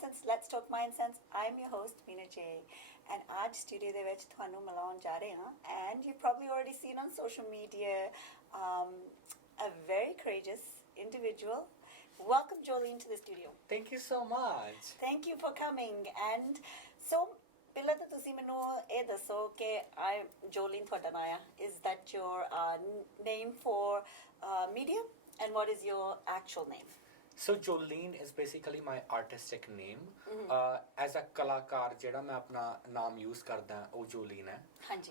MindSense, Let's Talk MindSense. I'm your host, Meena J. And आज studio ਦੇ ਵਿੱਚ ਤੁਹਾਨੂੰ ਮਿਲਾਉਣ ਜਾ ਰਹੇ ਹਾਂ. And you've probably already seen on social media a very courageous individual. Welcome, Jolene, to the studio. Thank you so much. Thank you for coming. And so, ਪਹਿਲਾਂ ਤਾਂ ਤੁਸੀਂ ਮੈਨੂੰ ਇਹ ਦੱਸੋ ਕਿ Jolene ਤੁਹਾਡਾ ਨਾਂ ਆ. Is that your name for media? And what is your actual name? So Jolene is basically my artistic name. As a ਕਲਾਕਾਰ ਜਿਹੜਾ ਮੈਂ ਆਪਣਾ ਨਾਮ use ਕਰਦਾ ਉਹ Jolene ਹੈ. ਹਾਂਜੀ.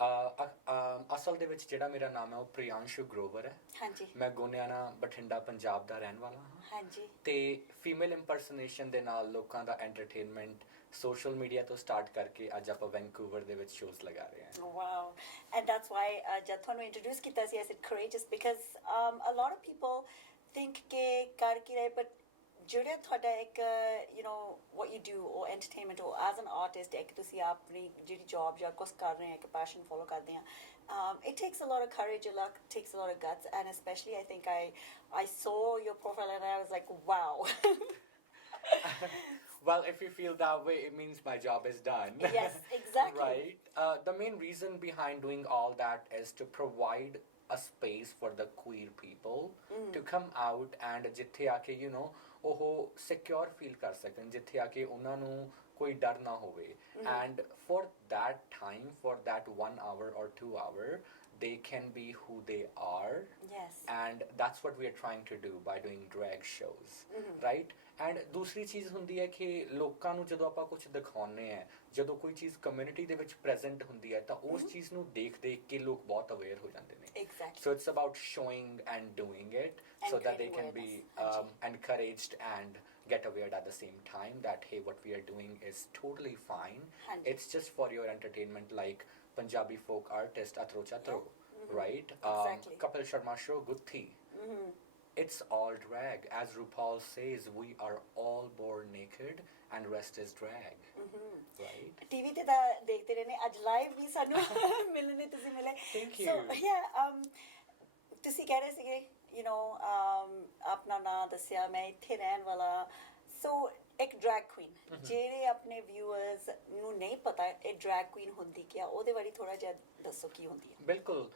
ਅਸਲ ਦੇ ਵਿੱਚ ਜਿਹੜਾ ਮੇਰਾ ਨਾਮ ਹੈ ਉਹ ਪ੍ਰਿਆਂਸ਼ੂ ਗਰੋਵਰ ਹੈ. ਹਾਂਜੀ. ਮੈਂ ਗੋਨਿਆਣਾ ਬਠਿੰਡਾ ਪੰਜਾਬ ਦਾ ਰਹਿਣ ਵਾਲਾ ਹਾਂ. ਹਾਂਜੀ. ਤੇ ਫੀਮੇਲ ਇੰਪਰਸਨੇਸ਼ਨ ਦੇ ਨਾਲ ਲੋਕਾਂ ਦਾ ਐਂਟਰਟੇਨਮੈਂਟ ਸੋਸ਼ਲ ਮੀਡੀਆ ਤੋਂ ਸਟਾਰਟ ਕਰਕੇ ਅੱਜ ਆਪਾਂ ਵੈਨਕੂਵਰ ਦੇ ਵਿੱਚ ਸ਼ੋਜ਼ ਲਗਾ ਰਹੇ ਹਾਂ. Wow. And that's why ਜਦ ਤੁਹਾਨੂੰ ਇੰਟਰੋਡਿਊਸ ਕੀਤਾ ਸੀ I said courageous because a lot of people think ਕਿ ਕਰ ਕੀ ਰਹੇ but ਜਿਹੜਾ ਤੁਹਾਡਾ ਇੱਕ what you do or entertainment or as an artist ਇੱਕ ਤੁਸੀਂ ਆਪਣੀ ਜਿਹੜੀ job ਜਾਂ ਕੁਛ ਕਰ ਰਹੇ ਹੋ ਇੱਕ passion follow ਕਰਦੇ ਆ it takes a lot of courage it takes a lot of guts and especially I think I saw your profile and I was like wow. Well, if you feel that way, it means my job is done. Yes, exactly. Right? The main reason behind doing all that is to provide a space for the queer people to come out and ਜਿੱਥੇ ਆ ਕੇ ਉਹ secure feel ਕਰ ਸਕਣ ਜਿੱਥੇ ਆ ਕੇ ਉਹਨਾਂ ਨੂੰ ਕੋਈ ਡਰ ਨਾ ਹੋਵੇ and for that time for that 1 hour or 2 hour they can be who they are. Yes. And that's what we are trying to do by doing drag shows. Right? And ਦੂਸਰੀ ਚੀਜ਼ ਹੁੰਦੀ ਹੈ ਕਿ ਲੋਕਾਂ ਨੂੰ ਜਦੋਂ ਆਪਾਂ ਕੁਝ ਦਿਖਾਉਂਦੇ ਆ ਜਦੋਂ ਕੋਈ ਚੀਜ਼ ਕਮਿਊਨਿਟੀ ਦੇ ਵਿੱਚ ਪ੍ਰੈਜ਼ੈਂਟ ਹੁੰਦੀ ਹੈ ਤਾਂ ਉਸ ਚੀਜ਼ ਨੂੰ ਦੇਖ ਕੇ ਲੋਕ ਬਹੁਤ ਅਵੇਅਰ ਹੋ ਜਾਂਦੇ ਨੇ. Exactly. So it's about showing and doing it and so that they can be encouraged and get aware at the same time that hey what we are doing is totally fine. It's just for your entertainment like Punjabi folk artist Atro Chatro. Right? Exactly. Kapil Sharma show Guthi. It's all drag. As RuPaul says, we are all born naked and rest is drag. Right? TV ਤੇ ਤਾਂ ਦੇਖਦੇ ਰਹਿੰਦੇ ਅੱਜ live ਵੀ ਸਾਨੂੰ ਮਿਲਣੇ ਤੁਸੀਂ ਮਿਲੇ. Thank you. So yeah, ਤੁਸੀਂ ਕਹਿ ਰਹੇ ਸੀਗੇ ਆਪਣਾ ਨਾਂ ਦੱਸਿਆ ਮੈਂ ਇੱਥੇ ਰਹਿਣ ਵਾਲਾ so ਇੱਕ ਡਰੈਗ ਕੁਈਨ ਜਿਹੜੇ ਆਪਣੇ ਵਿਊਅਰਸ ਨੂੰ ਨਹੀਂ ਪਤਾ ਇਹ ਡਰੈਗ ਕੁਈਨ ਹੁੰਦੀ ਕੀ ਆ ਉਹਦੇ ਬਾਰੇ ਥੋੜਾ ਜਿਹਾ ਦੱਸੋ ਕੀ ਹੁੰਦੀ ਹੈ. ਬਿਲਕੁਲ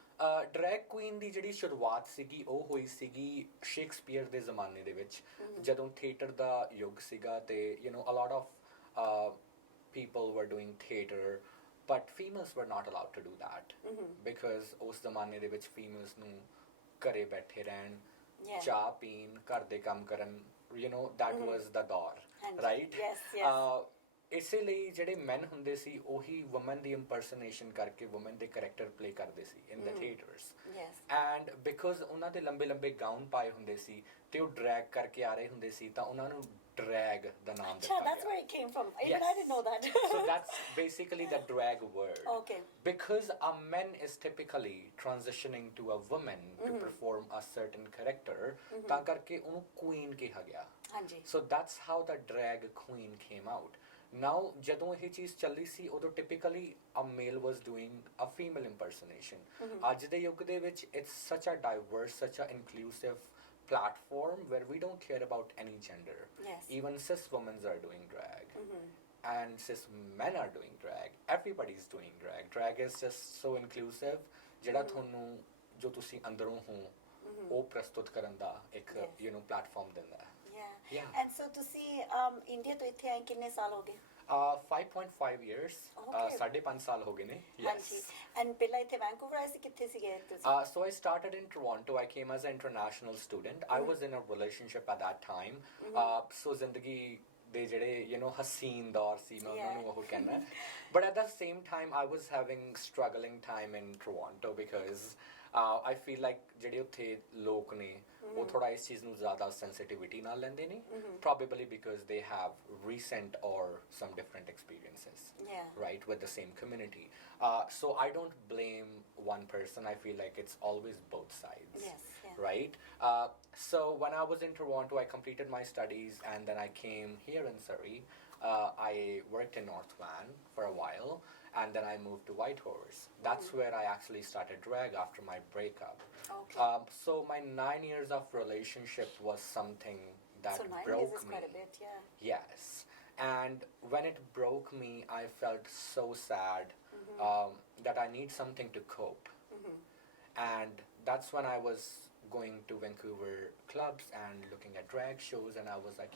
ਡਰੈਗ ਕੁਈਨ ਦੀ ਜਿਹੜੀ ਸ਼ੁਰੂਆਤ ਸੀਗੀ ਉਹ ਹੋਈ ਸੀਗੀ ਸ਼ੇਕਸਪੀਅਰ ਦੇ ਜ਼ਮਾਨੇ ਦੇ ਵਿੱਚ ਜਦੋਂ ਥੀਏਟਰ ਦਾ ਯੁੱਗ ਸੀਗਾ ਤੇ a lot of people were doing theater but females were not allowed to do that because ਉਸ ਜ਼ਮਾਨੇ ਦੇ ਵਿੱਚ females ਨੂੰ ਘਰੇ ਬੈਠੇ ਰਹਿਣ ਚਾਹ ਪੀਣ ਘਰ ਦੇ ਕੰਮ ਕਰਨ that was the ਦੌਰ right. Yes. ਇਸੇ ਲਈ ਜਿਹੜੇ men ਹੁੰਦੇ ਸੀ ਉਹੀ women ਦੀ impersonation ਕਰਕੇ women ਦੇ character play ਕਰਦੇ ਸੀ in the theaters. Yes. And because ਉਹਨਾਂ ਦੇ ਲੰਬੇ ਗਾਊਨ ਪਾਏ ਹੁੰਦੇ ਸੀ ਤੇ ਉਹ drag ਕਰਕੇ ਆ ਰਹੇ ਹੁੰਦੇ ਸੀ ਤਾਂ ਉਹਨਾਂ ਨੂੰ drag ਦਾ ਨਾਮ ਦਿੱਤਾ ਗਿਆ. That's where it came from. Even I didn't know that. So that's basically the drag word. Okay. Because a man is typically transitioning to a woman to perform a certain character ਤਾਂ ਕਰਕੇ ਉਹਨੂੰ queen ਕਿਹਾ ਗਿਆ. ਹਾਂਜੀ. So that's how the drag queen came out. Now ਜਦੋਂ ਇਹ ਚੀਜ਼ ਚੱਲੀ ਸੀ ਉਦੋਂ typically a male was doing a female impersonation. ਅੱਜ ਦੇ ਯੁੱਗ ਦੇ ਵਿੱਚ it's such a diverse such a inclusive platform where we don't care about any gender. Yes. Even cis women are doing drag. And cis men are doing drag. Everybody's doing drag. Drag is just so inclusive. ਜਿਹੜਾ ਤੁਹਾਨੂੰ ਜੋ ਤੁਸੀਂ ਅੰਦਰੋਂ ਹੋ ਉਹ ਪ੍ਰਸਤੁਤ ਕਰਨ ਦਾ ਇੱਕ ਪਲੇਟਫਾਰਮ ਦਿੰਦਾ ਹੈ. Yeah. And so ਤੁਸੀਂ ਇੰਡੀਆ ਤੋਂ ਇੱਥੇ ਆਏ ਕਿੰਨੇ ਸਾਲ ਹੋ ਗਏ? 5.5 years. 5.5 ਸਾਲ ਹੋ ਗਏ ਨੇ. Yes. And ਪਹਿਲਾਂ ਇੱਥੇ ਵੈਨਕੂਵਰ ਆਏ ਸੀ ਕਿੱਥੇ ਸੀਗੇ ਤੁਸੀਂ? So I started in Toronto. I came as an international student. I was in a relationship at that time. So ਜ਼ਿੰਦਗੀ ਦੇ ਜਿਹੜੇ ਹਸੀਨ ਦੌਰ ਸੀ ਮੈਂ ਉਹਨਾਂ ਨੂੰ ਉਹ ਕਹਿਣਾ. But at the same time I was having struggling time in Toronto because I feel like ਜਿਹੜੇ ਉੱਥੇ ਲੋਕ ਨੇ ਉਹ ਥੋੜਾ ਇਸ ਚੀਜ਼ ਨੂੰ ਜ਼ਿਆਦਾ sensitivity ਨਾਲ ਲੈਂਦੇ ਨੇ probably because they have recent or some different experiences right with the same community. So I don't blame one person. I feel like it's always both sides. Right. So when I was in Toronto I completed my studies and then I came here in Surrey. I worked in North Van for a while and then I moved to Whitehorse. That's where I actually started drag after my breakup. Okay. So my 9 years of relationship was something that so 9 broke years is me. Quite a bit, yeah. Yes. And when it broke me, I felt so sad that I need something to cope. And that's when I was going to Vancouver clubs and looking at drag shows, and I was like,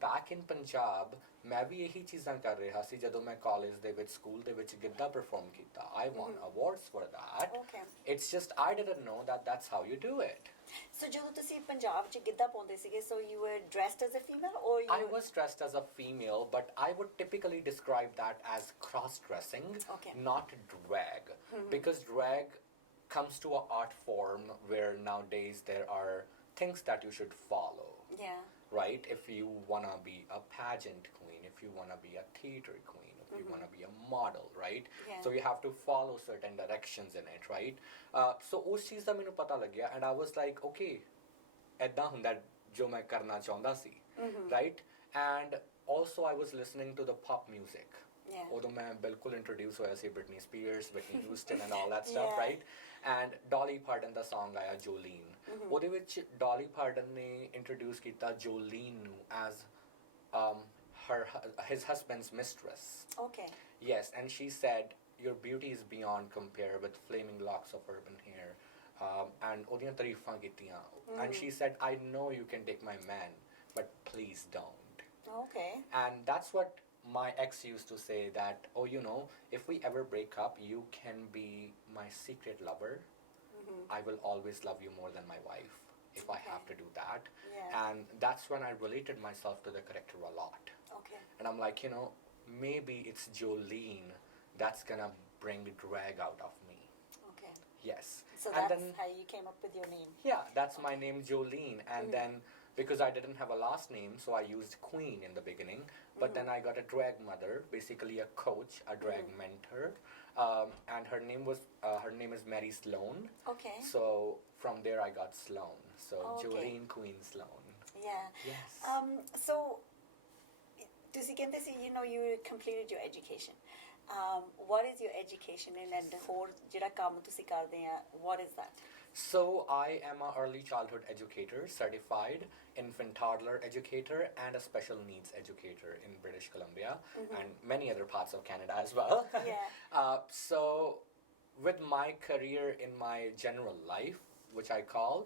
back in Punjab, ਮੈਂ ਵੀ ਇਹੀ ਚੀਜ਼ਾਂ ਕਰ ਰਿਹਾ ਸੀ ਜਦੋਂ ਮੈਂ college ਦੇ ਵਿੱਚ school ਦੇ ਵਿੱਚ ਗਿੱਧਾ ਪਰਫਾਰਮ ਕੀਤਾ. I won awards for that. Okay. It's just I didn't know that that's how you do it. So ਜਦੋਂ ਤੁਸੀਂ ਪੰਜਾਬ 'ਚ ਗਿੱਧਾ ਪਾਉਂਦੇ ਸੀਗੇ, so you were dressed as a female, or you I was dressed as a female, but I would typically describe that as cross-dressing, Okay. not drag. Because drag comes to an art form where nowadays there are things that you should follow. Yeah. Right? If you want to be a pageant queen, if you want to be a theater queen, if you want to be a model, right? Yeah. So you have to follow certain directions in it, right? So ਉਸ ਚੀਜ਼ ਦਾ ਮੈਨੂੰ ਪਤਾ ਲੱਗਿਆ, and I was like, okay, ਏਦਾਂ ਹੁੰਦਾ ਜੋ ਮੈਂ ਕਰਨਾ ਚਾਹੁੰਦਾ ਸੀ, right? And also I was listening to the pop music. Yeah. ਉਦੋਂ ਮੈਂ ਬਿਲਕੁਲ ਇੰਟਰੋਡਿਊਸ ਹੋਇਆ ਸੀ Britney Spears, Whitney Houston and all that stuff, Yeah. right? And Dolly Parton the song ਆਇਆ Jolene. ਉਹਦੇ ਵਿੱਚ Dolly Parton ਨੇ introduce ਕੀਤਾ Jolene ਨੂੰ as his husband's mistress. Okay. Yes, and she said, your beauty is beyond compare with flaming locks of urban hair. And ਉਹਦੀਆਂ ਤਾਰੀਫਾਂ ਕੀਤੀਆਂ. And she said, I know you can take my man, but please don't. Okay. And that's what my ex used to say, that, if we ever break up, you can be my secret lover. I will always love you more than my wife if I have to do that. Yeah. And that's when I related myself to the character a lot. Okay. And I'm like, maybe it's Jolene that's gonna bring drag out of me. Okay. Yes. So And that's then, how you came up with your name. yeah, that's my name, Jolene. And then, because I didn't have a last name, so I used Queen in the beginning. But then I got a drag mother, basically a coach, a drag mentor. And her name is Mary Sloan. Okay. So from there I got Sloan. So Okay. Jolene Queen Sloan. Yeah. Yes. So, ਤੁਸੀਂ ਕਹਿੰਦੇ ਸੀ, you completed your education. What is your education in, and ਹੋਰ ਜਿਹੜਾ ਕੰਮ ਤੁਸੀਂ ਕਰਦੇ ਆ, what is that? So I am an early childhood educator, certified infant toddler educator, and a special needs educator in British Columbia and many other parts of Canada as well. Yeah. So with my career in my general life, which I call,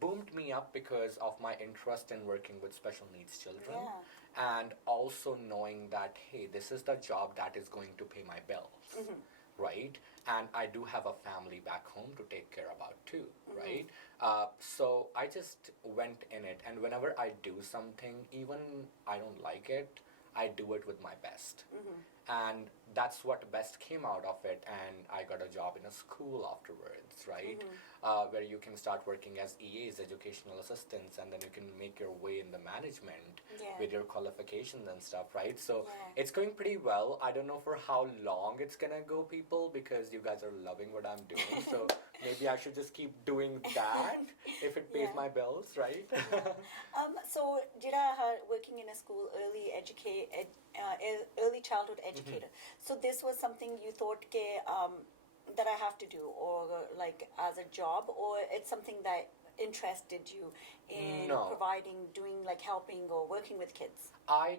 boomed me up because of my interest in working with special needs children. Yeah. And also knowing that, hey, this is the job that is going to pay my bills. Right? And I do have a family back home to take care about too, right? So I just went in it, and whenever I do something, even I don't like it, I do it with my best. And that's what best came out of it, and I got a job in a school afterwards, right? Where you can start working as EAs, educational assistants, and then you can make your way in the management with your qualifications and stuff, right? So it's going pretty well. I don't know for how long it's gonna go, people, because you guys are loving what I'm doing. So maybe I should just keep doing that if it pays my bills, right? So ਜਿਹੜਾ working in a school, early childhood educator. So this was something you thought that I have to do, or like as a job, or it's something that interested you in doing like helping or working with kids?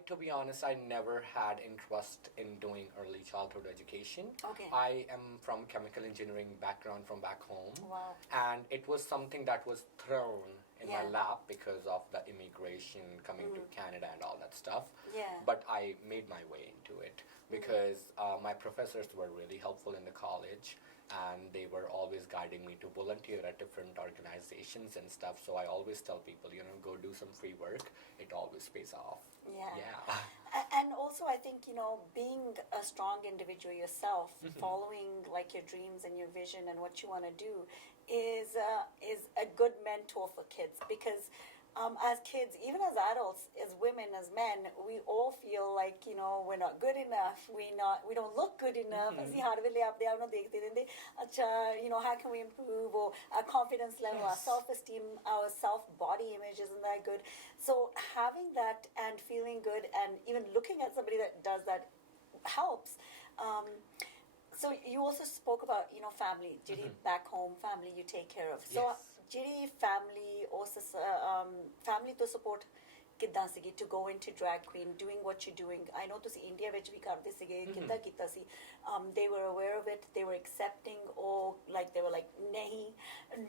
To be honest, I never had interest in doing early childhood education. Okay. I am from chemical engineering background from back home. Wow. And it was something that was thrown in my lap because of the immigration coming to Canada and all that stuff. Yeah. But I made my way into it because my professors were really helpful in the college, and they were always guiding me to volunteer at different organizations and stuff. So I always tell people, go do some free work. It always pays off. Yeah. And also, I think, being a strong individual yourself, following like your dreams and your vision and what you want to do is a good mentor for kids, because as kids, even as adults, as women, as men, we all feel like, we're not good enough. We don't look good enough. ਅਸੀਂ ਹਰ ਵੇਲੇ ਆਪਦੇ ਆਪ ਨੂੰ ਦੇਖਦੇ ਰਹਿੰਦੇ, ਅੱਛਾ, how can we improve, or our confidence level, our self-esteem, our self-body image isn't that good. So having that and feeling good and even looking at somebody that does that helps. So you also spoke about, family, ਜਿਹੜੀ back home family you take care of. So ਜਿਹੜੀ family or family to support ਕਿੱਦਾਂ ਸੀਗੀ to go into drag queen, doing what you're doing? I know ਤੁਸੀਂ India ਵਿੱਚ ਵੀ ਕਰਦੇ ਸੀਗੇ, ਕਿੱਦਾਂ ਕੀਤਾ ਸੀ? They were aware of it, they were accepting, or like they were like ਨਹੀਂ,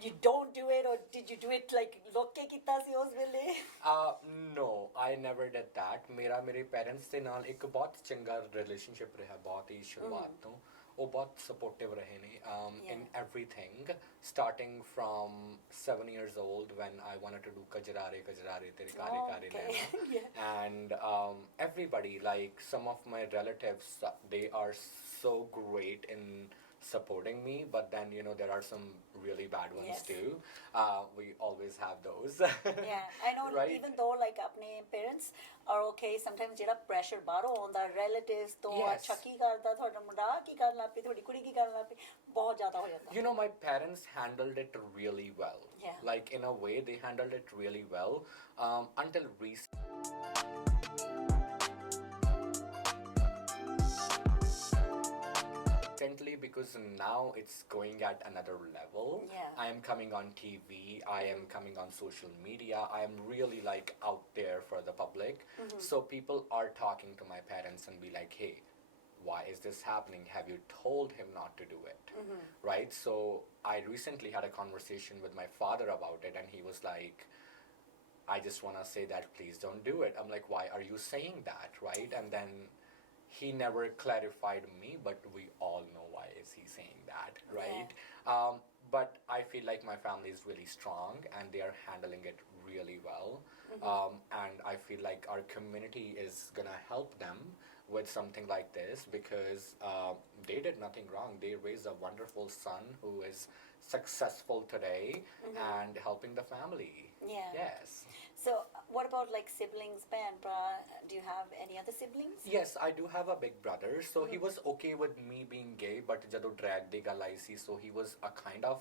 you don't do it, or did you do it like ਲੋਕ ਕੇ ਕੀਤਾ ਸੀ ਉਸ ਵੇਲੇ? No, I never did that. ਮੇਰੇ parents ਦੇ ਨਾਲ ਇੱਕ ਬਹੁਤ ਚੰਗਾ relationship ਰਿਹਾ ਬਹੁਤ ਹੀ ਸ਼ੁਰੂਆਤ ਤੋਂ. ਉਹ ਬਹੁਤ supportive ਰਹੇ ਨੇ in everything, starting from 7 years old when I wanted to do kajrare tere kare lena. And everybody, like some of my relatives, they are so great in supporting me, but then there are some really bad ones too. We always have those. I know. Right? Even though like apne parents are okay, sometimes jehda pressure baro aunda relatives to acha ki karda thoda munda ki karna pe thodi kudi ki karna pe bahut zyada ho jata. My parents handled it really well. Like in a way they handled it really well until recently, because now it's going at another level. I am coming on TV, I am coming on social media, I am really like out there for the public. So people are talking to my parents and be like, hey, why is this happening? Have you told him not to do it? Right? So I recently had a conversation with my father about it, and he was like, I just want to say that please don't do it. I'm like, why are you saying that? Right? And then he never clarified me, but we all know why is he saying that, right? But I feel like my family is really strong and they are handling it really well. And I feel like our community is gonna help them with something like this, because they did nothing wrong. They raised a wonderful son who is successful today and helping the family. Yes. So what about like siblings, do you have any other siblings? Yes, I do have a big brother. So he was okay with me being gay, but jado drag de gal aayi si, so he was a kind of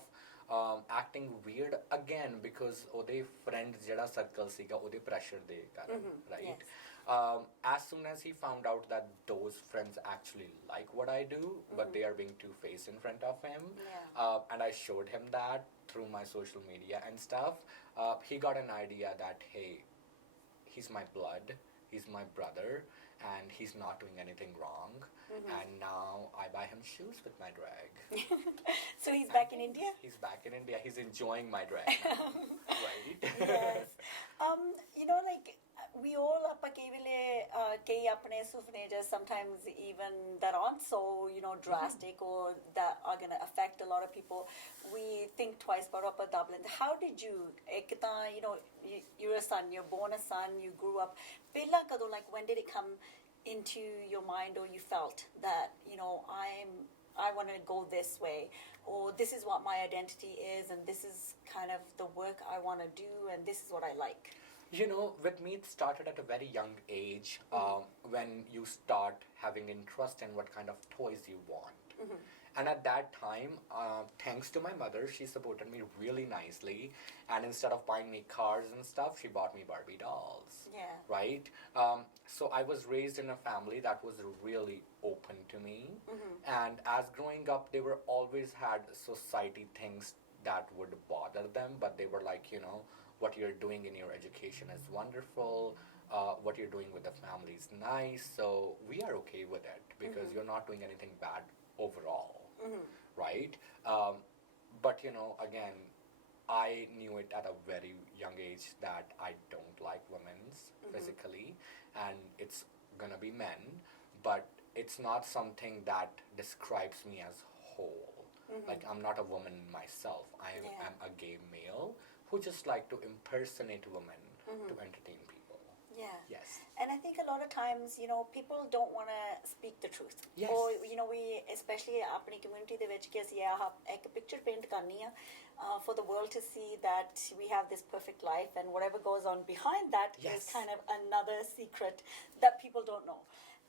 acting weird again, because ode friend jada circle siga ode pressure de karan, right? As soon as he found out that those friends actually like what I do, but they are being two-faced in front of him, and I showed him that through my social media and stuff, he got an idea that, hey, he's my blood, he's my brother, and he's not doing anything wrong. And now I buy him shoes with my drag. So he's back in India? He's back in India. He's enjoying my drag now. Right? Yes. Like we all kei apne sufne just sometimes even that aren't so drastic or that are going to affect a lot of people. We think twice about Upper Dublin. How did you you're a son, you're born a son, you grew up pehla kado, like when did it come into your mind, or you felt that I want to go this way, or this is what my identity is, and this is kind of the work I want to do, and this is what I like? With me, it started at a very young age, when you start having interest in what kind of toys you want. And at that time, thanks to my mother, she supported me really nicely. And instead of buying me cars and stuff, she bought me Barbie dolls. Right? So I was raised in a family that was really open to me. And as growing up, they were always had society things that would bother them, but they were like, what you're doing in your education is wonderful, what you're doing with the family is nice, so we are okay with it, because you're not doing anything bad overall, right? But again, I knew it at a very young age that I don't like women's physically, and it's gonna be men, but it's not something that describes me as whole. Like, I'm not a woman myself. I am a gay male who just like to impersonate women to entertain people. Yes. And I think a lot of times, people don't want to speak the truth. Yes. Or, we, especially apni community de vich ke assi ek picture paint karni hai for the world to see that we have this perfect life, and whatever goes on behind that is kind of another secret that people don't know.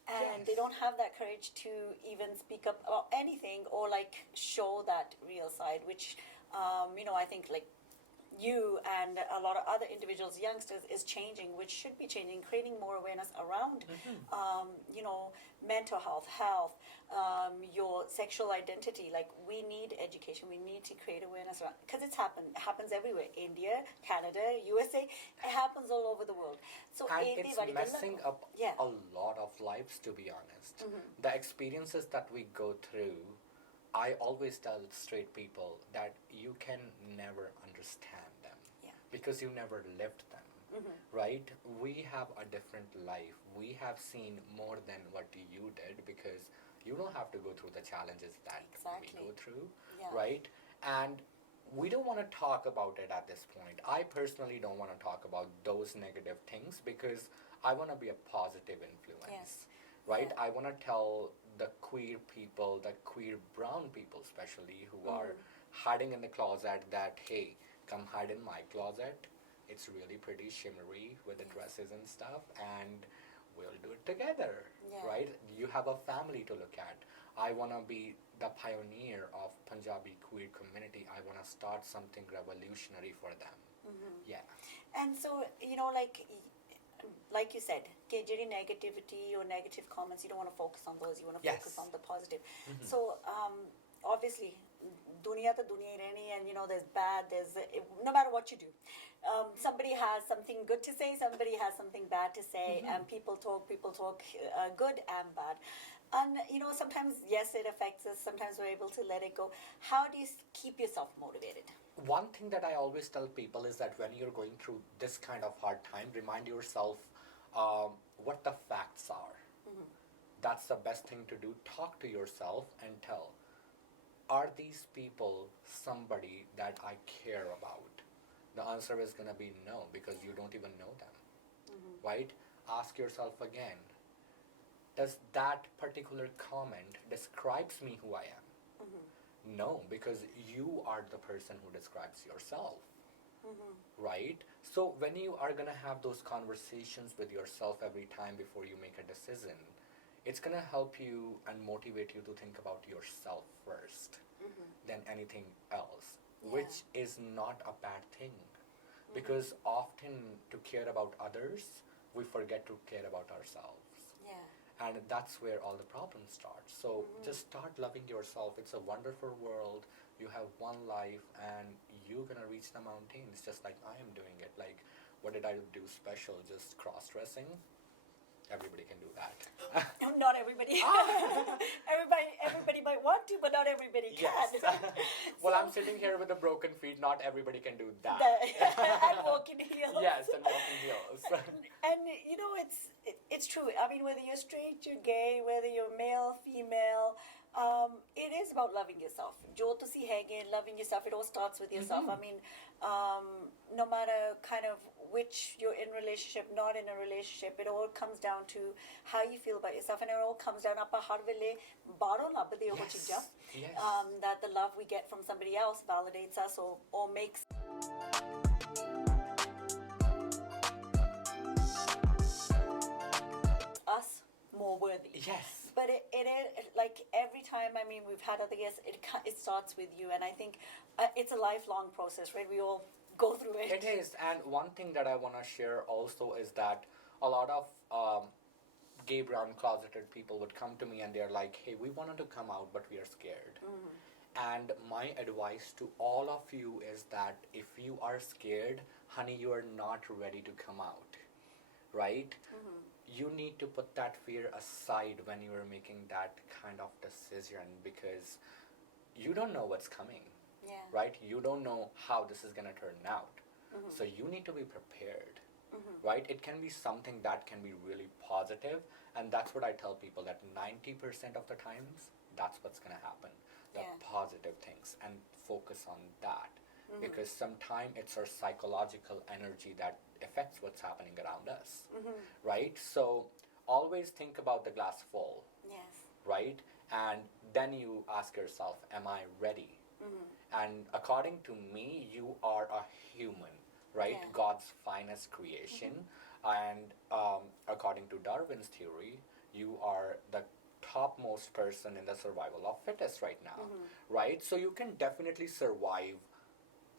And they don't have that courage to even speak up about anything, or like show that real side, which I think like you and a lot of other individuals, youngsters, is changing, which should be changing, creating more awareness around, mental health, your sexual identity. Like, we need education. We need to create awareness around, because it happens everywhere. India, Canada, USA, it happens all over the world. So and it's messing up a lot of lives, to be honest. The experiences that we go through, I always tell straight people that you can never understand them because you never lived them, right? We have a different life. We have seen more than what you did, because you don't have to go through the challenges that we go through, right? And we don't want to talk about it at this point. I personally don't want to talk about those negative things, because I want to be a positive influence, right? I want to tell the queer people, the queer brown people especially, who are hiding in the closet, that, hey, come hide in my closet. It's really pretty shimmery with the dresses and stuff, and we'll do it together, right? You have a family to look at. I want to be the pioneer of Punjabi queer community. I want to start something revolutionary for them. And so, like you said, negativity or negative comments, you don't want to focus on those. You want to focus on the positive. So, obviously, dunya to dunya hi rehni, and there's bad, no matter what you do, somebody has something good to say, somebody has something bad to say, and people talk good and bad. And sometimes, yes, it affects us. Sometimes we're able to let it go. How do you keep yourself motivated? One thing that I always tell people is that when you're going through this kind of hard time, remind yourself what the facts are. That's the best thing to do. Talk to yourself and tell, are these people somebody that I care about? The answer is going to be no, because you don't even know them, right? Ask yourself again, does that particular comment describes me who I am? No, because you are the person who describes yourself, right? So when you are going to have those conversations with yourself every time before you make a decision, it's going to help you and motivate you to think about yourself first than anything else, which is not a bad thing, because often to care about others, we forget to care about ourselves. And that's where all the problems start. So just start loving yourself. It's a wonderful world. You have one life, and you're going to reach the mountains just like I am doing it. Like, what did I do special? Just cross-dressing? Everybody can do that. Not everybody. Everybody might want to, but not everybody can. Well, I'm sitting here with the broken feet. Not everybody can do that. And walking heels. Yes, and walking heels. And it's true. I mean, whether you're straight, you're gay, whether you're male, female, it is about loving yourself. Jo tusi hai loving yourself. It all starts with yourself. I mean, no matter kind of which you're in relationship, not in a relationship, it all comes down to how you feel about yourself, and it all comes down that the love we get from somebody else validates us or makes us more worthy. Yes. But it is, like, every time, I mean, we've had other guests, it starts with you, and I think it's a lifelong process, right? We all go through it. It is, and one thing that I want to share also is that a lot of gay, brown, closeted people would come to me and they're like, hey, we wanted to come out, but we are scared. And my advice to all of you is that if you are scared, honey, you are not ready to come out, right? You need to put that fear aside when you are making that kind of decision, because you don't know what's coming, right? You don't know how this is going to turn out. So you need to be prepared, right? It can be something that can be really positive, and that's what I tell people, that 90% of the times, that's what's going to happen. The positive things, and focus on that, because sometimes it's our psychological energy that affects what's happening around us, right? So always think about the glass full, right? And then you ask yourself, am I ready? And according to me, you are a human, right? God's finest creation. And according to Darwin's theory, you are the topmost person in the survival of fittest right now, right? So you can definitely survive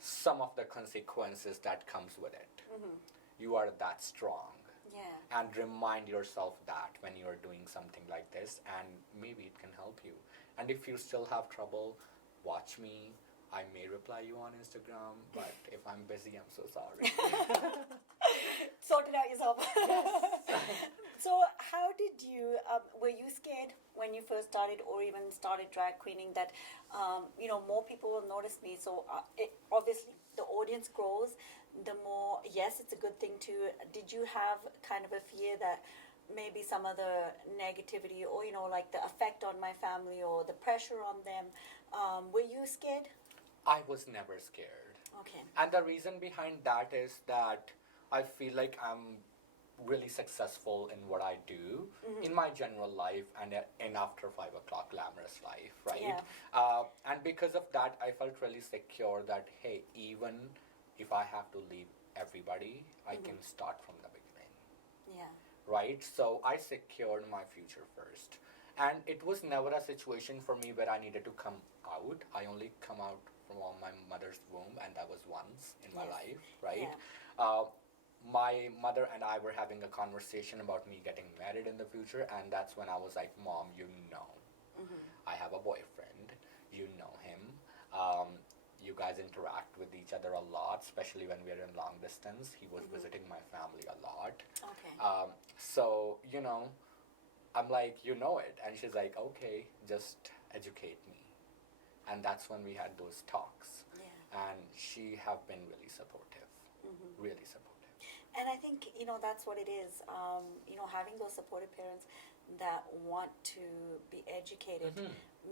some of the consequences that comes with it. Mm-hmm. You are that strong. Yeah. And remind yourself that when you are doing something like this, and maybe it can help you. And if you still have trouble, watch me. I may reply you on Instagram, but if I'm busy, I'm so sorry. Sort it out yourself. Yes. So how did you, were you scared when you first started or even started drag queening that, more people will notice me? So obviously the audience grows, the more, yes, it's a good thing too. Did you have kind of a fear that maybe some of the negativity or, like the effect on my family or the pressure on them, were you scared? I was never scared. Okay. And the reason behind that is that I feel like I'm really successful in what I do in my general life and in after 5 o'clock glamorous life, right? Yeah. And because of that, I felt really secure that, hey, even if I have to leave everybody, I can start from the beginning. Yeah. Right? So I secured my future first. And it was never a situation for me where I needed to come out. I only come out from my mother's womb, and that was once in my life, right? Yeah. My mother and I were having a conversation about me getting married in the future, and that's when I was like, Mom, I have a boyfriend, you know him. You guys interact with each other a lot, especially when we're in long distance. He was visiting my family a lot. Okay. So, I'm like, you know it. And she's like, okay, just educate me. And that's when we had those talks. Yeah. And she have been really supportive, really supportive. And I think, that's what it is. Having those supportive parents that want to be educated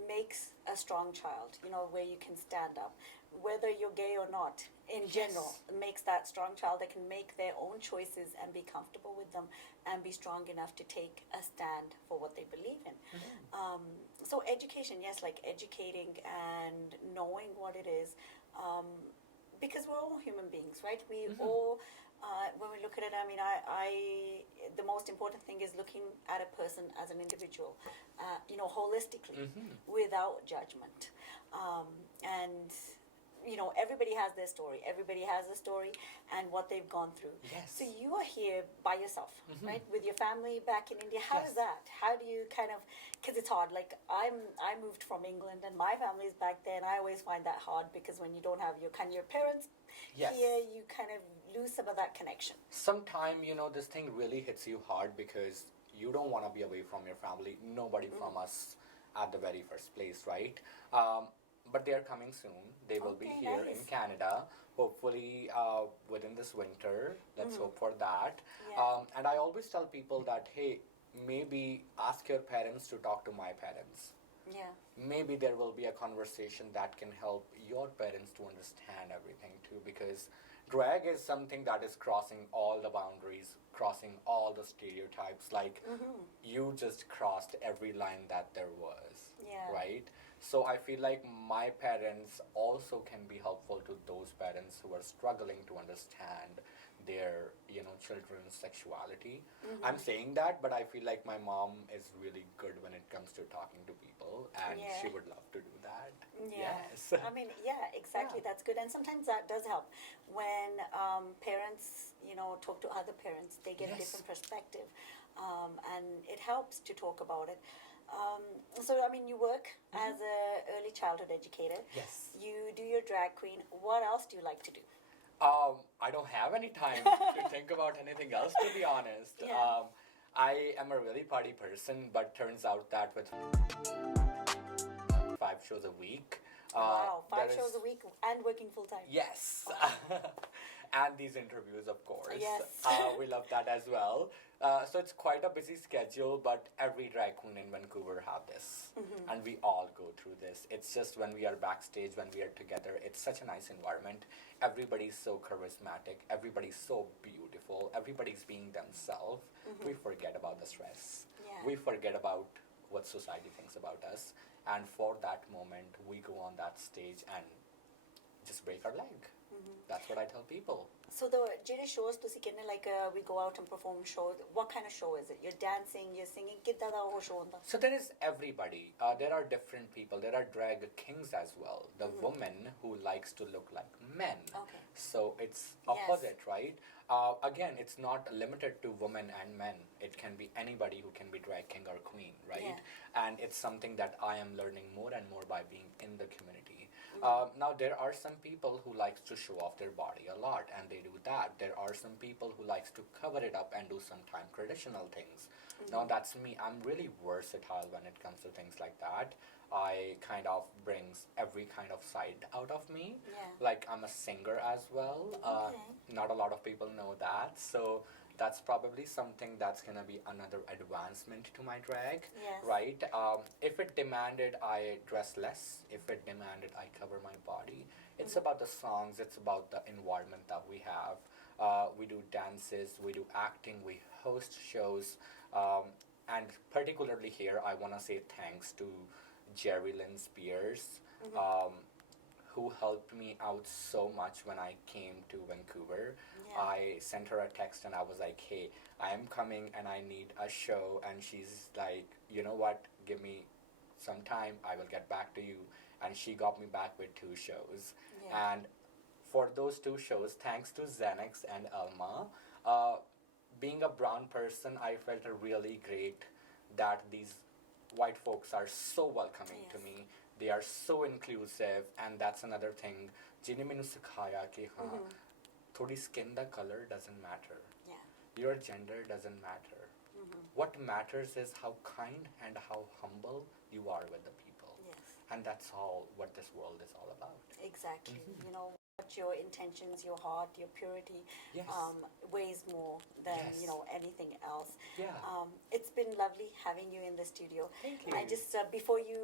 makes a strong child, where you can stand up. Whether you're gay or not, in general, makes that strong child that can make their own choices and be comfortable with them and be strong enough to take a stand for what they believe in. So education, yes, like educating and knowing what it is, because we're all human beings, right? We all, when we look at it, I mean, the most important thing is looking at a person as an individual, holistically, without judgment. And everybody has their story. Everybody has a story and what they've gone through. Yes. So you are here by yourself, right? With your family back in India. How is that? How do you kind of, because it's hard. Like I moved from England and my family is back there, and I always find that hard because when you don't have your parents here, you kind of lose some of that connection. Sometime, this thing really hits you hard because you don't want to be away from your family. Nobody from us at the very first place, right? But they're coming soon. They will be here in Canada, hopefully within this winter. Let's hope for that. Yeah. And I always tell people that, hey, maybe ask your parents to talk to my parents. Yeah. Maybe there will be a conversation that can help your parents to understand everything too, because drag is something that is crossing all the boundaries, crossing all the stereotypes. Like you just crossed every line that there was, right? So I feel like my parents also can be helpful to those parents who are struggling to understand their, children's sexuality. I'm saying that, but I feel like my mom is really good when it comes to talking to people, and she would love to do that. Yeah. Yes. I mean, exactly. That's good. And sometimes that does help. When parents, talk to other parents, they get a different perspective. And it helps to talk about it. So, I mean, you work as an early childhood educator. Yes. You do your drag queen. What else do you like to do? I don't have any time to think about anything else, to be honest. Yeah. I am a really party person, but turns out that with 5 shows a week. Wow, 5 shows a week and working full time. Yes. And these interviews, of course. Yes. We love that as well. So it's quite a busy schedule, but every drag queen in Vancouver have this. And we all go through this. It's just when we are backstage, when we are together, it's such a nice environment. Everybody's so charismatic. Everybody's so beautiful. Everybody's being themselves. We forget about the stress. Yeah. We forget about what society thinks about us. And for that moment, we go on that stage and just break our leg. That's what I tell people. So the ਜਿਹੜੇ shows ਤੁਸੀਂ ਕਹਿੰਦੇ like we go out and perform shows, what kind of show is it? You're dancing, you're singing, ਕਿੱਦਾਂ ਦਾ ਉਹ show ਹੁੰਦਾ? So there is everybody. There are different people. There are drag kings as well. The woman who likes to look like men. Okay. So it's opposite, right? Again, it's not limited to women and men. It can be anybody who can be drag king or queen, right? Yeah. And it's something that I am learning more and more by being in the community. Now there are some people who likes to show off their body a lot, and they do that. There are some people who likes to cover it up and do sometimes traditional things. Now that's me. I'm really versatile when it comes to things like that. I kind of brings every kind of side out of me. Yeah. Like I'm a singer as well. Okay. Not a lot of people know that. So that's probably something that's gonna be another advancement to my drag. Yes. Right? If it demanded I dress less, if it demanded I cover my body, it's about the songs, it's about the environment that we have. We do dances, we do acting, we host shows, and particularly here I wanna say thanks to Jerry Lynn Spears, who helped me out so much when I came to Vancouver. Yeah. I sent her a text and I was like, hey, I am coming and I need a show. And she's like, you know what, give me some time, I will get back to you. And she got me back with 2 shows. Yeah. And for those 2 shows, thanks to Xanax and Alma, being a brown person, I felt really great that these white folks are so welcoming to me. They are so inclusive, and that's another thing. जिन्हें मैंने सिखाया कि हाँ, थोड़ी skin the color doesn't matter. Yeah. Your gender doesn't matter. What matters is how kind and how humble you are with the people. Yes. And that's all what this world is all about. Exactly. You know, what your intentions, your heart, your purity Yes. weighs more than, Yes. you know, anything else. Yeah. It's been lovely having you in the studio. Thank you. I just, before you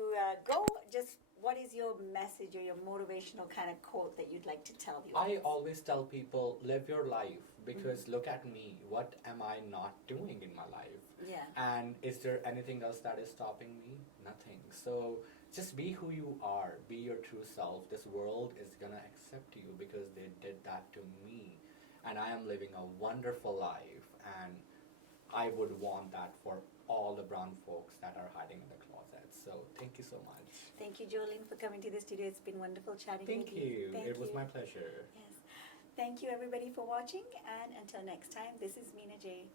go, just what is your message or your motivational kind of quote that you'd like to tell the I audience? always tell people, live your life, because look at me. What am I not doing in my life? Yeah. And is there anything else that is stopping me? Nothing. So just be who you are. Be your true self. This world is gonna accept you because they did that to me. And I am living a wonderful life. And I would want that for all the brown folks that are hiding in the closet. So thank you so much. Thank you, Jolene, for coming to the studio. It's been wonderful chatting Thank with you. you. Thank It was you. my pleasure. Yes. Thank you, everybody, for watching. And until next time, this is Meena J.